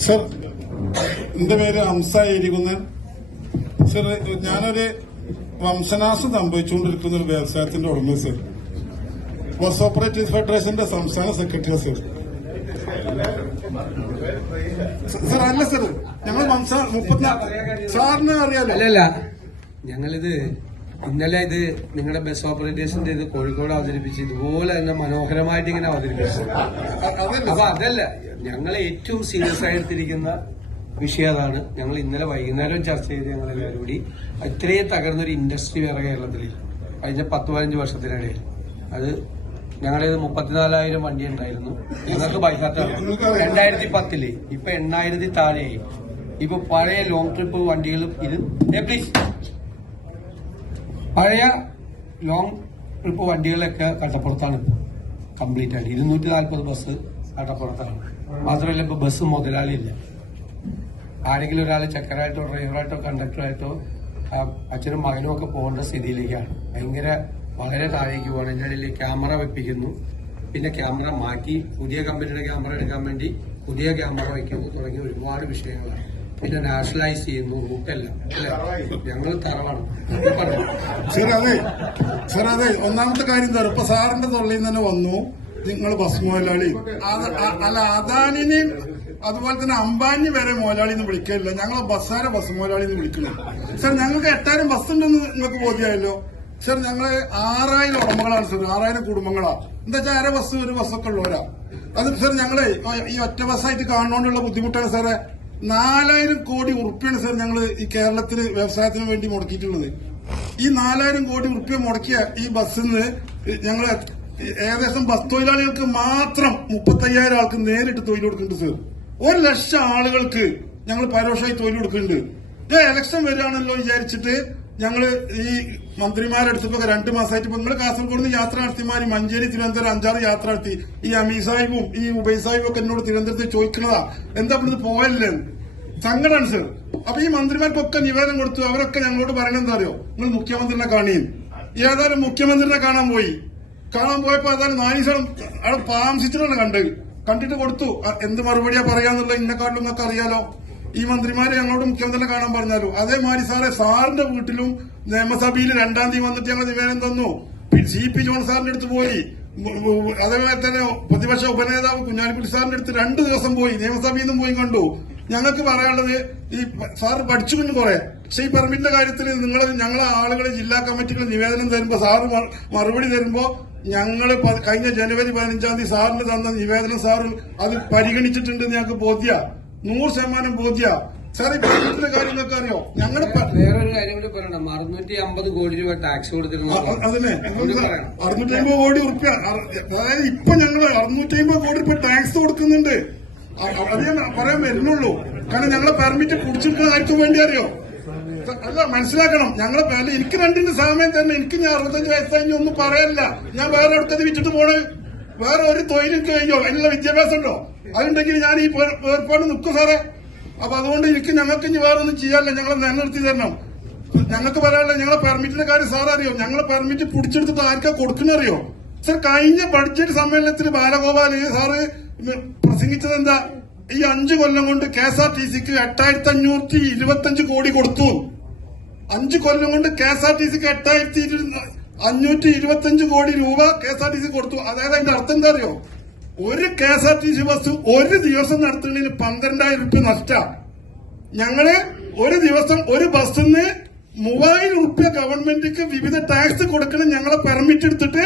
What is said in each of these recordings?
Sir എന്റെ പേര് Hamza ഇരികുന്നൻ sir ഞാനൊരു വംശനാശം സംഭവിച്ചുകൊണ്ടിരിക്കുന്ന ഒരു വ്യവസായത്തിന്റെ ഉടമ സർ. ബസ് ഓപ്പറേറ്റീവ് ഫെഡറേഷന്റെ സംസ്ഥാന സെക്രട്ടറി സർ. സർ അല്ല സർ. ഞങ്ങൾ വംശ മുപ്പത്തിനാല് സാറിന് അറിയാലോ? അല്ലല്ല ഞങ്ങളിത് ഇന്നലെ ഇത് നിങ്ങളുടെ ബസ് ഓപ്പറേറ്റേഴ്സിന്റെ ഇത് കോഴിക്കോട് അവതരിപ്പിച്ച് ഇതുപോലെ തന്നെ മനോഹരമായിട്ട് ഇങ്ങനെ അവതരിപ്പിച്ചു. അപ്പൊ അതല്ല. ഞങ്ങൾ ഏറ്റവും സീരിയസ് ആയിട്ടിരിക്കുന്ന വിഷയം അതാണ്. ഞങ്ങൾ ഇന്നലെ വൈകുന്നേരം ചർച്ച ചെയ്ത് ഞങ്ങളെല്ലാവരും കൂടി. ഇത്രയും തകർന്നൊരു ഇൻഡസ്ട്രി വേറെ കേരളത്തിൽ കഴിഞ്ഞ പത്ത് പതിനഞ്ച് വർഷത്തിനിടയിൽ. അത് ഞങ്ങളേത് മുപ്പത്തിനാലായിരം വണ്ടി ഉണ്ടായിരുന്നു. ഞങ്ങൾക്ക് ബൈക്കാത്ത രണ്ടായിരത്തി പത്തിൽ ഇപ്പൊ എണ്ണായിരത്തി താഴെയായി ഇപ്പൊ പഴയ ലോങ് ട്രിപ്പ് വണ്ടികൾ ഇത്. പ്ലീസ് പഴയ ലോങ് ട്രിപ്പ് വണ്ടികളൊക്കെ കട്ടപ്പുറത്താണ്. കംപ്ലീറ്റ് ആയിട്ട്. ഇരുന്നൂറ്റി നാൽപ്പത് ബസ് കട്ടപ്പുറത്താണ്. മാത്രമല്ല ഇപ്പൊ ബസ് മുതലാളിയില്ല. ആരെങ്കിലും ഒരാൾ ചക്കറായിട്ടോ ഡ്രൈവറായിട്ടോ കണ്ടക്ടറായിട്ടോ അച്ഛനും മകനും ഒക്കെ പോകേണ്ട സ്ഥിതിയിലേക്കാണ്. ഭയങ്കര വളരെ താഴേക്ക് പോകണം. ഇടയിൽ ക്യാമറ വെപ്പിക്കുന്നു. പിന്നെ ക്യാമറ മാറ്റി പുതിയ കമ്പനിയുടെ ക്യാമറ എടുക്കാൻ വേണ്ടി പുതിയ ക്യാമറ വയ്ക്കുന്നു തുടങ്ങിയ ഒരുപാട് വിഷയങ്ങളാണ്. പിന്നെ നാഷണലൈസ് ചെയ്യുന്നു. റൂട്ടെല്ലാം ഞങ്ങൾ തറവാണ് ഒന്നാമത്തെ കാര്യം എന്താ? സാറിന്റെ തൊള്ളിയിൽ നിന്ന് തന്നെ വന്നു. നിങ്ങൾ ബസ് മുതലാളി അല്ല അദാനിനെയും അതുപോലെ തന്നെ അംബാനി വരെ മുതലാളി എന്ന് വിളിക്കില്ല ഞങ്ങൾ ബസ്സാരെ ബസ് മുതലാളി എന്ന് വിളിക്കുന്നു. സർ ഞങ്ങൾക്ക് എട്ടായിരം ബസ് ഉണ്ടെന്ന് നിങ്ങൾക്ക് ബോധ്യമായല്ലോ? സർ ഞങ്ങൾ ആറായിരം ഉടമകളാണ് സർ. ആറായിരം കുടുംബങ്ങളാ. എന്താ വെച്ചാൽ അര ബസ് ഒരു ബസ്സൊക്കെ ഉള്ളവരാ. അത് സർ ഞങ്ങളെ ഈ ഒറ്റ ബസ്സായിട്ട് കാണുന്നോണ്ടുള്ള ബുദ്ധിമുട്ടാണ് സാറേ. നാലായിരം കോടി ഉറുപ്പിയാണ് സർ ഞങ്ങൾ ഈ കേരളത്തിന് വ്യവസായത്തിന് വേണ്ടി മുടക്കിയിട്ടുള്ളത്. ഈ നാലായിരം കോടി ഉറുപ്പ്യ മുടക്കിയ ഈ ബസ്സിൽ നിന്ന് ഞങ്ങൾ ഏകദേശം ബസ് തൊഴിലാളികൾക്ക് മാത്രം മുപ്പത്തയ്യായിരം ആൾക്ക് നേരിട്ട് തൊഴിൽ കൊടുക്കുന്നുണ്ട് സർ ഒരു ലക്ഷം ആളുകൾക്ക് ഞങ്ങൾ പരോക്ഷമായി തൊഴിൽ കൊടുക്കുന്നുണ്ട്. ഇലക്ഷൻ വരികയാണല്ലോ വിചാരിച്ചിട്ട് ഞങ്ങൾ ഈ മന്ത്രിമാരെടുത്തപ്പോ രണ്ട് മാസമായിട്ട് ഇപ്പൊ നിങ്ങൾ കാസർഗോഡ് നിന്ന് യാത്ര നടത്തിമാരി മഞ്ചേരി തിരുവനന്തപുരം അഞ്ചാറ് യാത്ര നടത്തി. ഈ അമീ സാഹിബും ഈ ഉബൈ സാഹിബും ഒക്കെ എന്നോട് തിരുവനന്തപുരത്ത് ചോദിക്കുന്നതാ. എന്താ ഇവിടുന്ന് പോയല്ലേ? സങ്കടമാണ് സർ അപ്പൊ ഈ മന്ത്രിമാർക്കൊക്കെ നിവേദനം കൊടുത്തു. അവരൊക്കെ ഞങ്ങളോട് പറയണെന്താ അറിയോ? നിങ്ങൾ മുഖ്യമന്ത്രിനെ കാണിയും ഏതായാലും മുഖ്യമന്ത്രിനെ കാണാൻ പോയി. കാണാൻ പോയപ്പോ അതാണ് നാനീസണം അവിടെ താമസിച്ചിട്ടാണ് കണ്ടത്. കണ്ടിട്ട് കൊടുത്തു. എന്ത് മറുപടിയാ പറയാന്നുള്ള ഇന്നെക്കാട്ടിലും നിങ്ങൾക്ക് അറിയാലോ. ഈ മന്ത്രിമാരെ ഞങ്ങളോട് മുഖ്യമന്ത്രി കാണാൻ പറഞ്ഞാലോ. അതേമാതിരി സാറെ സാറിന്റെ വീട്ടിലും നിയമസഭയിൽ രണ്ടാം തീയതി വന്നിട്ട് ഞങ്ങൾ നിവേദനം തന്നു. സി പി ജോൺ സാറിന്റെ അടുത്ത് പോയി. അതേപോലെ തന്നെ പ്രതിപക്ഷ ഉപനേതാവ് കുഞ്ഞാലിക്കുട്ടി സാറിന്റെ അടുത്ത് രണ്ടു ദിവസം പോയി. നിയമസഭയിൽ നിന്നും പോയി കണ്ടു. ഞങ്ങൾക്ക് പറയാനുള്ളത് ഈ സാർ പഠിച്ചു കൊണ്ട് കുറെ. പക്ഷെ ഈ പെർമിറ്റിന്റെ കാര്യത്തിൽ നിങ്ങൾ ഞങ്ങളെ ആളുകളെ ജില്ലാ കമ്മിറ്റികൾ നിവേദനം തരുമ്പോൾ സാറ് മറുപടി തരുമ്പോ ഞങ്ങൾ കഴിഞ്ഞ ജനുവരി പതിനഞ്ചാം തീയതി സാറിന് തന്ന നിവേദനം സാറ് അത് പരിഗണിച്ചിട്ടുണ്ട് ഞങ്ങൾക്ക് ബോധ്യ. നൂറ് ശതമാനം ബോധ്യ. സാർ ഈ പെർമിറ്റിന്റെ കാര്യം നിങ്ങൾക്ക് അറിയോ? ഞങ്ങളുടെ പ- വേറൊരു കാര്യം കൂടി പറയണം. അറുന്നൂറ്റി അമ്പത് കോടി രൂപ ടാക്സ് കൊടുത്തിരുന്നു. അ- അതിനെ അതുകൂടി പറയണം അറുന്നൂറ്റി അമ്പത് കോടി ഉറുപ്പ്യ. അതായത് ഇപ്പൊ ഞങ്ങൾ അറുന്നൂറ്റി അമ്പത് കോടി ഇപ്പൊ ടാക്സ് കൊടുക്കുന്നുണ്ട്. അത് ഞാൻ പറയാൻ വരുന്നുള്ളൂ. കാരണം ഞങ്ങളെ പെർമിറ്റ് കുടിച്ചിട്ടുള്ള കാര്യത്തിന് വേണ്ടി അറിയോ? അല്ല മനസ്സിലാക്കണം. ഞങ്ങളെ പേരിൽ എനിക്ക് രണ്ടിന്റെ സമയം തന്നെ എനിക്ക് ഞാൻ അറുപത്തഞ്ച് വയസ്സായി ഒന്നും പറയല്ല ഞാൻ വേറെ അടുത്തത് വിറ്റിട്ട് പോണ്. വേറെ ഒരു തൊഴിലും കഴിഞ്ഞോ? അതിനുള്ള വിദ്യാഭ്യാസം ഉണ്ടോ? അതുണ്ടെങ്കിൽ ഞാൻ ഈ ഏർപ്പാട് നിൽക്കും സാറേ. അപ്പൊ അതുകൊണ്ട് എനിക്ക് ഞങ്ങൾക്ക് ഇനി വേറെ ഒന്നും ചെയ്യാനില്ല. ഞങ്ങളെ നിലനിർത്തി തരണം. ഞങ്ങൾക്ക് പറയാനുള്ള ഞങ്ങളെ പെർമിറ്റിന്റെ കാര്യം സാർ അറിയോ? ഞങ്ങളെ പെർമിറ്റ് പിടിച്ചെടുത്തിട്ട് ആർക്കാ കൊടുക്കണറിയോ സർ കഴിഞ്ഞ ബഡ്ജറ്റ് സമ്മേളനത്തിൽ ബാലഗോപാൽ സാറ് പ്രസംഗിച്ചത് എന്താ? ഈ അഞ്ചു കൊല്ലം കൊണ്ട് കെ എസ് ആർ ടി സിക്ക് എട്ടായിരത്തി അഞ്ഞൂറ്റി ഇരുപത്തി അഞ്ച് കോടി കൊടുത്തു. അഞ്ചു കൊല്ലം കൊണ്ട് കെ എസ് ആർ ടി സിക്ക് എട്ടായിരത്തി അഞ്ഞൂറ്റി ഇരുപത്തി അഞ്ച് കോടി രൂപ K S R T C കൊടുത്തു. അതായത് അതിന്റെ അർത്ഥം എന്താ അറിയോ? ഒരു K S R T C bus ഒരു ദിവസം നടത്തുന്നതിന് പന്ത്രണ്ടായിരം രൂപ നഷ്ട. ഞങ്ങൾ ഒരു ദിവസം ഒരു ബസ്സിൽ നിന്ന് മൂവായിരം റുപ്യ ഗവൺമെന്റിക്ക് വിവിധ ടാക്സ് കൊടുക്കണം ഞങ്ങളെ പെർമിറ്റ് എടുത്തിട്ട്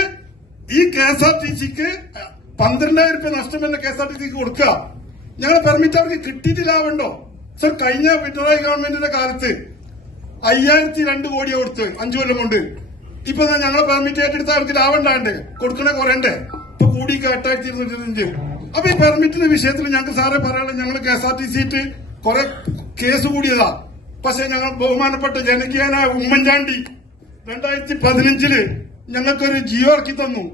ഈ കെ എസ് ആർ ടി സിക്ക് പന്ത്രണ്ടായിരം രൂപ നഷ്ടം തന്നെ കെ എസ് ആർ ടി സിക്ക് കൊടുക്കുക. ഞങ്ങളെ പെർമിറ്റ് അവർക്ക് കിട്ടിയിട്ടില്ലാവണ്ടോ സർ കഴിഞ്ഞ പിണറായി ഗവൺമെന്റിന്റെ കാലത്ത് അയ്യായിരത്തി രണ്ട് കോടി കൊടുത്ത് അഞ്ചു കൊല്ലം കൊണ്ട്. ഇപ്പൊ ഞങ്ങളെ പെർമിറ്റ് ഏറ്റെടുത്ത അവർക്ക് ലാഭം കൊടുക്കണ കുറയണ്ടേ? ഇപ്പൊ കൂടി എട്ടായിരത്തി ഇരുന്നൂറ്റി അപ്പൊ ഈ പെർമിറ്റിന്റെ വിഷയത്തിൽ ഞങ്ങൾക്ക് സാറേ പറയാനുള്ളത് ഞങ്ങൾ കെ എസ് ആർ ടി സിയിട്ട് കുറെ കേസ് കൂടിയതാ. പക്ഷെ ഞങ്ങൾ ബഹുമാനപ്പെട്ട ജനകീയനായ ഉമ്മൻചാണ്ടി രണ്ടായിരത്തി പതിനഞ്ചിൽ ഞങ്ങൾക്കൊരു ജിയോ ഇറക്കി തന്നു.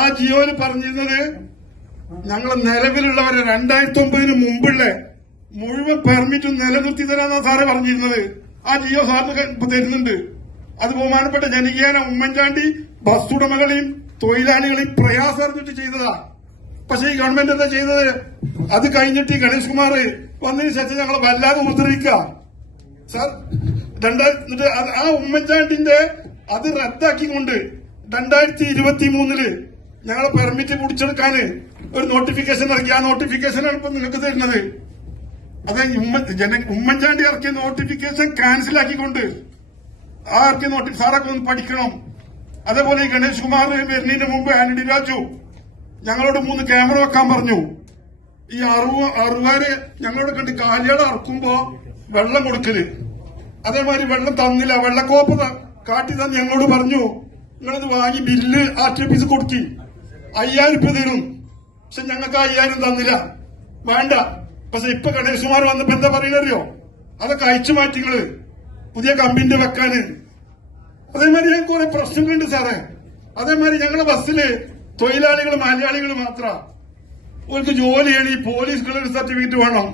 ആ ജിയോയിൽ പറഞ്ഞിരുന്നത് ഞങ്ങൾ നിലവിലുള്ളവരെ രണ്ടായിരത്തി ഒമ്പതിന് മുമ്പുള്ള മുഴുവൻ പെർമിറ്റും നിലനിർത്തി തരാന്നാ സാറ് പറഞ്ഞിരുന്നത്. ആ ജിയോ സാറിന് തരുന്നുണ്ട്. അത് ബഹുമാനപ്പെട്ട ജനകീയന ഉമ്മൻചാണ്ടി ബസ് ഉടമകളെയും തൊഴിലാളികളെയും പ്രയാസം അറിഞ്ഞിട്ട് ചെയ്തതാ. പക്ഷെ ഈ ഗവൺമെന്റ് എന്താ ചെയ്തത്? അത് കഴിഞ്ഞിട്ട് ഈ ഗണേഷ് കുമാർ വന്നതിന് ശേഷം ഞങ്ങൾ വല്ലാതെ ഉപദ്രവിക്കുക. സാർ രണ്ടായിരത്തി ആ ഉമ്മൻചാണ്ടിന്റെ അത് റദ്ദാക്കിക്കൊണ്ട് രണ്ടായിരത്തി ഇരുപത്തി മൂന്നിൽ ഞങ്ങളെ പെർമിറ്റ് പിടിച്ചെടുക്കാന് ഒരു നോട്ടിഫിക്കേഷൻ ഇറക്കി ആ നോട്ടിഫിക്കേഷനാണ് ഇപ്പൊ നിങ്ങൾക്ക് തരുന്നത്. അത് ജന ഉമ്മൻചാണ്ടി ഇറക്കിയ നോട്ടിഫിക്കേഷൻ ക്യാൻസൽ ആക്കിക്കൊണ്ട് ആ ഇറക്കിയ നോട്ടിഫിക്കേഷൻ സാറൊക്കെ ഒന്ന് പഠിക്കണം. അതേപോലെ ഈ ഗണേഷ് കുമാർ വരുന്നതിന് മുമ്പ് ആന്റണി രാജു ഞങ്ങളോട് മൂന്ന് ക്യാമറ വെക്കാൻ പറഞ്ഞു. ഈ അറുപ അറുപത് ഞങ്ങളോട് കണ്ട് കാലിയാട് അറക്കുമ്പോ വെള്ളം കൊടുക്കൽ. അതേമാതിരി വെള്ളം തന്നില്ല വെള്ളക്കോപ്പ് കാട്ടി തന്നെ ഞങ്ങളോട് പറഞ്ഞു നിങ്ങളത് വാങ്ങി ബില്ല് ആർ ടി ഓഫീസ് കൊടുക്കി. അയ്യായിരം രൂപ തരും. പക്ഷെ ഞങ്ങൾക്ക് അയ്യായിരം തന്നില്ല. വേണ്ട. പക്ഷെ ഇപ്പൊ ഗണേഷ് കുമാർ വന്നപ്പോ എന്താ പറയുന്നറിയോ? അതൊക്കെ അയച്ചു മാറ്റിങ്ങൾ പുതിയ കമ്പിന്റെ വെക്കാന്. അതേമാതിരി ഞങ്ങൾക്ക് കുറെ പ്രശ്നങ്ങളുണ്ട് സാറേ. അതേമാതിരി ഞങ്ങളുടെ ബസ്സിൽ തൊഴിലാളികൾ മലയാളികൾ മാത്ര. അവർക്ക് ജോലി ചെയ്യണം ഈ പോലീസ് സർട്ടിഫിക്കറ്റ് വേണം.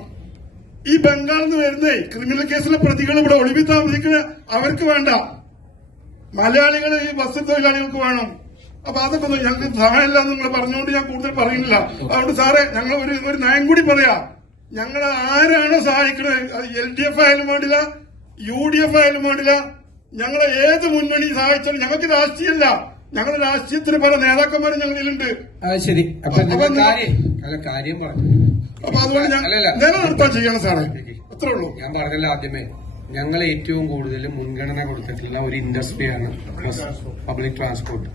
ഈ ബംഗാളിൽ നിന്ന് വരുന്നേ ക്രിമിനൽ കേസിലെ പ്രതികൾ ഇവിടെ ഒളിവി താമസിക്കുന്ന അവർക്ക് വേണ്ട. മലയാളികൾ ഈ ബസ് തൊഴിലാളികൾക്ക് വേണം. അപ്പൊ അതൊക്കെ ഞങ്ങൾക്ക് സമയമില്ല എന്ന് നിങ്ങൾ പറഞ്ഞുകൊണ്ട് ഞാൻ കൂടുതൽ പറയുന്നില്ല. അതുകൊണ്ട് സാറേ ഞങ്ങൾ ഒരു ഒരു നയം കൂടി പറയാ. ഞങ്ങൾ ആരാണോ സഹായിക്കുന്നത് അത് എൽ ഡി എഫ് ആയാലും വേണ്ടില്ല യു ഡി എഫ് ആയാലും വേണ്ടില്ല. ഞങ്ങളെ ഏത് മുന്നണി സഹായിച്ചാലും ഞങ്ങൾക്ക് രാഷ്ട്രീയമല്ല ഞങ്ങളുടെ രാഷ്ട്രീയത്തിന് പല നേതാക്കന്മാരും ഞങ്ങളിലുണ്ട്. ശരി. കാര്യം അപ്പൊ അതുകൊണ്ട്. നിലനിർത്താൻ ചെയ്യണം സാറേ. അത്രേ ഉള്ളൂ. ഞാൻ പറഞ്ഞല്ലോ ആദ്യമേ. ഞങ്ങൾ ഏറ്റവും കൂടുതൽ മുൻഗണന കൊടുത്തിട്ടുള്ള ഒരു ഇൻഡസ്ട്രിയാണ് ബസ് പബ്ലിക് ട്രാൻസ്പോർട്ട്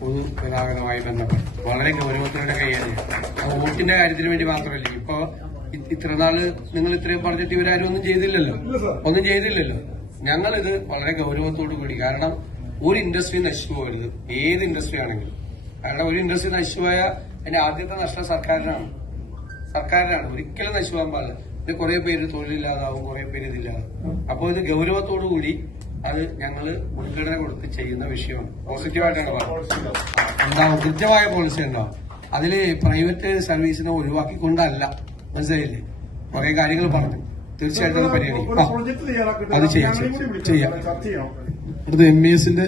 പൊതു ഗതാഗതമായി ബന്ധപ്പെട്ട്. വളരെ ഗൗരവത്തോടെ കൈയാണ് വോട്ടിന്റെ കാര്യത്തിന് വേണ്ടി മാത്രമല്ല. ഇപ്പൊ ഇ- ഇത്രനാൾ നിങ്ങൾ ഇത്രയും പറഞ്ഞിട്ട് ഇവരാരും ഒന്നും ചെയ്തില്ലല്ലോ. ഒന്നും ചെയ്തില്ലല്ലോ. ഞങ്ങളിത് വളരെ ഗൗരവത്തോടു കൂടി. കാരണം ഒരു ഇൻഡസ്ട്രി നശിച്ചു പോകരുത് ഏത് ഇൻഡസ്ട്രി ആണെങ്കിലും. കാരണം ഒരു ഇൻഡസ്ട്രി നശിച്ചു പോയാൽ അതിന്റെ ആദ്യത്തെ നഷ്ടം സർക്കാരിനാണ്. സർക്കാരിനാണ്. ഒരിക്കലും നശിപ്പാൻ പാടില്ല. ഇത് കുറെ പേര് തൊഴിലില്ലാതാവും കുറെ പേര് ഇതില്ലാതാവും. അപ്പോൾ ഇത് ഗൗരവത്തോടു കൂടി അത് ഞങ്ങൾ മുൻഗണന കൊടുത്ത് ചെയ്യുന്ന വിഷയമാണ്. പോസിറ്റീവായിട്ടാണ് പറയുന്നത്. ഉണ്ടാവും കൃത്യമായ പോളിസി ഉണ്ടാവും അതിൽ പ്രൈവറ്റ് സർവീസിനെ ഒഴിവാക്കിക്കൊണ്ടല്ല. മനസ്സിലായില്ലേ? കുറെ കാര്യങ്ങൾ പറഞ്ഞു. തീർച്ചയായിട്ടും അത് പരിഗണിക്കും. അത് ചെയ്യാം, ചെയ്യാം. അടുത്ത എം ഇ എസിന്റെ